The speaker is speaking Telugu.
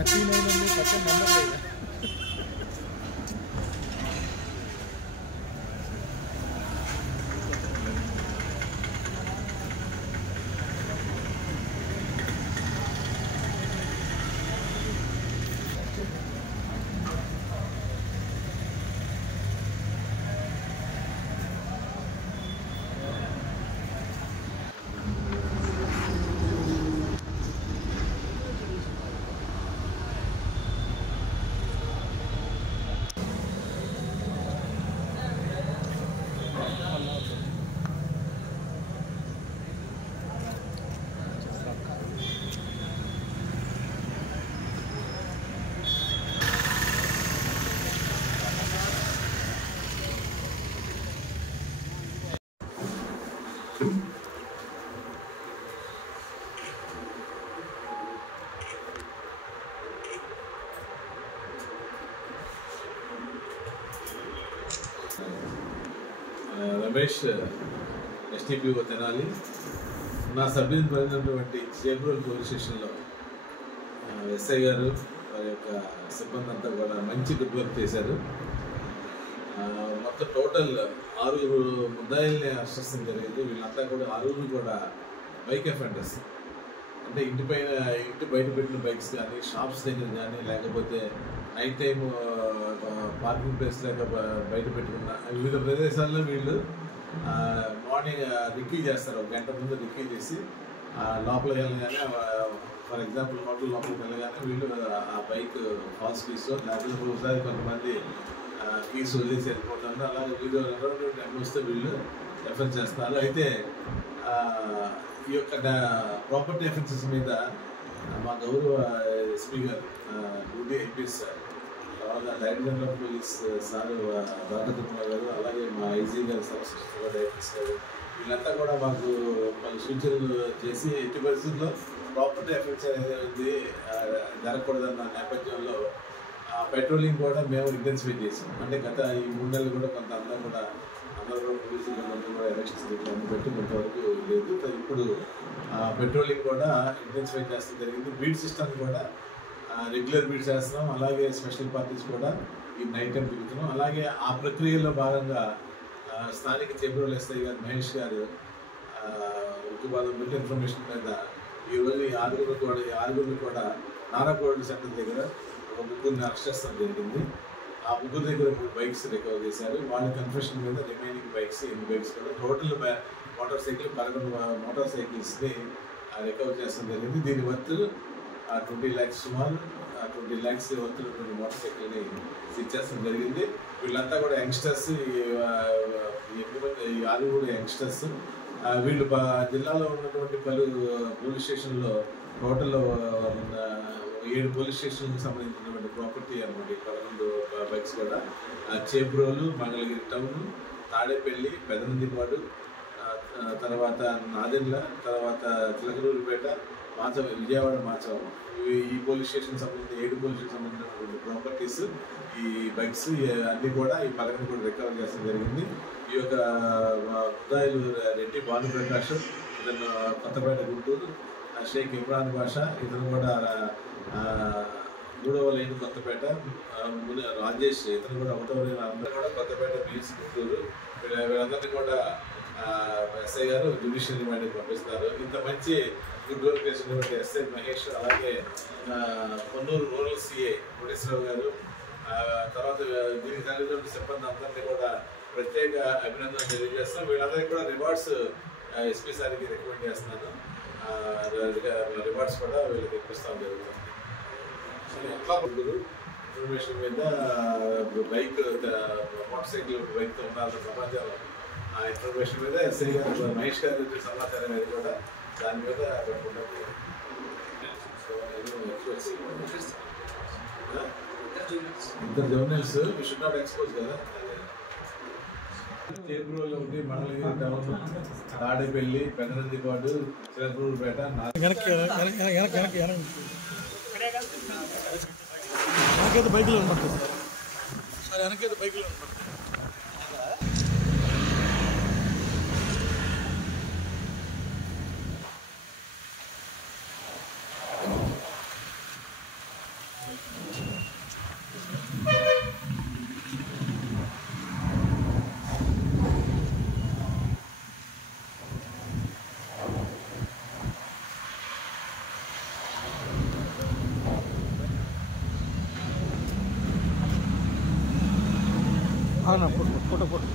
39 ఉంది పక్కన నెంబర్ లేదు. రమేష్ ఎస్టీపీఓ తెనాలి నా సభ్యులు పడినటువంటి చేబ్రోల్ పోలీస్ స్టేషన్లో ఎస్ఐ గారు వారి యొక్క సిబ్బంది అంతా కూడా మంచి గుడ్ వర్క్ చేశారు. మొత్తం టోటల్ 6 ముద్దాయిల్ని అరెస్ట్ చేయడం జరిగింది. వీళ్ళంతా కూడా 6 కూడా బైక్ అఫెండర్స్. అంటే ఇంటి బయట పెట్టిన బైక్స్ కానీ, షాప్స్ దగ్గర కానీ, లేకపోతే నైట్ టైం పార్కింగ్ ప్లేస్ లేక బయట పెట్టుకున్న వివిధ ప్రదేశాల్లో వీళ్ళు మార్నింగ్ రిక్కీ చేస్తారు. 1 గంట ముందు రిక్కీ చేసి లోపలికి వెళ్ళగానే, ఫర్ ఎగ్జాంపుల్ హోటల్ లోపలికి వెళ్ళగానే వీళ్ళు ఆ బైక్ ఫాల్స్ కీస్ లేకపోతే ఒకసారి కొంతమంది కీస్ వదిలేసి వెళ్ళిపోతారు. అలాగే వీళ్ళు టైం వస్తే వీళ్ళు రెఫర్ చేస్తారు. అయితే ఈ యొక్క ప్రాపర్టీ అఫెన్సెస్ మీద మా గౌరవ SP garu, duty MPs sir, తర్వాత director general of police sir Raghukumar garu, అలాగే మా ఐజీ గారు సార్, డైరెక్టర్స్ గారు, వీళ్ళంతా కూడా మాకు పలు సూచనలు చేసి ఎట్టి పరిస్థితుల్లో ప్రాపర్టీ అఫెన్స్ అనేది జరగకూడదన్న నేపథ్యంలో పెట్రోలింగ్ కూడా మేము ఇంటెన్సిఫై చేసాం. అంటే గత ఈ 3 నెలలు కూడా కొంత అందరూ కూడా పోలీసులు కూడా ఎలక్షన్స్ పెట్టి కొంతవరకు లేదు. ఇప్పుడు పెట్రోలింగ్ కూడా ఇంటెన్సిఫై చేస్తూ జరిగింది. బీట్ సిస్టమ్ కూడా రెగ్యులర్ బీట్ చేస్తున్నాం. అలాగే స్పెషల్ పార్టీస్ కూడా ఈ నైట్ టైం తిరుగుతున్నాం. అలాగే ఆ ప్రక్రియలో భాగంగా స్థానిక చేబ్రోల్ ఎస్ఐ గారు మహేష్ గారు ఉక్కుబాదం బిట్ ఇన్ఫర్మేషన్ మీద ఈరోజు ఈ ఆరుగురు కూడా నారాకోడ్ సెంటర్ దగ్గర ఒక 3 అరెస్ట్ చేస్తాం జరిగింది. ఆ 3 దగ్గర 3 బైక్స్ రికవర్ చేశారు. వాళ్ళ కన్ఫెషన్ మీద రిమైనింగ్ బైక్స్ 8 బైక్స్ కూడా టోటల్ మోటార్ సైకిల్ 11 మోటార్ సైకిల్స్ని రికవర్ చేస్తాం జరిగింది. దీని వర్త్ 20 lakhs, సుమారు 20 lakhs వర్త్ ఉన్నటువంటి మోటార్ సైకిల్ని సీజ్ చేస్తాం జరిగింది. వీళ్ళంతా కూడా యంగ్స్టర్స్, ఈ 6 కూడా యంగ్స్టర్స్. వీళ్ళు జిల్లాలో ఉన్నటువంటి పలు పోలీస్ స్టేషన్లో టోటల్ 7 పోలీస్ స్టేషన్కి సంబంధించినటువంటి ప్రాపర్టీ అనమాట. 11 బైక్స్ కూడా చేబ్రోలు, మంగళగిరి టౌన్, తాడేపల్లి, పెదనందిపాడు, తర్వాత నాదెండ్ల, తర్వాత చిలకలూరుపేట, మాచవరం, విజయవాడ మాచవరం, ఈ పోలీస్ స్టేషన్ సంబంధించిన 7 పోలీస్ స్టేషన్ సంబంధించినటువంటి ప్రాపర్టీస్, ఈ బైక్స్ అన్నీ కూడా ఈ పలకని కూడా రికవర్ చేస్తడం జరిగింది. ఈ యొక్క ముద్దాయిలు రెడ్డి భానుప్రకాష్, ఇతను కొత్తపేట గుంటూరు, షేక్ ఇమ్రాన్ బాషా, ఇతను కూడా 3వ లైన్ కొత్తపేట, రాజేష్, ఇతను కూడా 1వ లైన్, అందరూ కూడా కొత్తపేట బీఎస్ గుంటూరు. వీళ్ళందరినీ కూడా ఎస్ఐ గారు జ్యుడిషియల్ రిమాండ్కి పంపిస్తారు. ఇంత మంచి గుడ్ వర్క్ చేసినటువంటి ఎస్ఐ మహేష్, అలాగే కొన్నూరు రూరల్ సిఏ కోటేశ్వరరావు గారు, తర్వాత దీనికి తల్లిదండ్రుల సిబ్బంది అందరినీ కూడా ప్రత్యేక అభినందనలు తెలియజేస్తాం. వీళ్ళందరికీ కూడా రివార్డ్స్ ఎస్పీ సార్కి రికమెండ్ చేస్తున్నాను. రివార్డ్స్ కూడా వీళ్ళకి ఇప్పిస్తాం జరుగుతుంది. ఇన్ఫర్మేషన్ మీద బైక్ మోటార్ సైకిల్ బైక్తో ఉండాల్సిన సమాచారం, ఆ ఇన్ఫర్మేషన్ మీద ఎస్ఐ గారు మహేష్ గారు వచ్చే సమాచారం మీద కూడా దాని మీద ఇద్దరు జర్నల్స్ షుడ్ నాట్ ఎక్స్పోజ్ కదా. చేబ్రోలు ఒకటి, మంగళగిరి టౌన్, తాడేపల్లి, పెదనందిపాడు, చిలకలూరుపేట, బైక్లో ఉంటుంది సార్, వెనకైతే బైక్లో ఉంటుంది. అవునా ఫోటో ఫోటో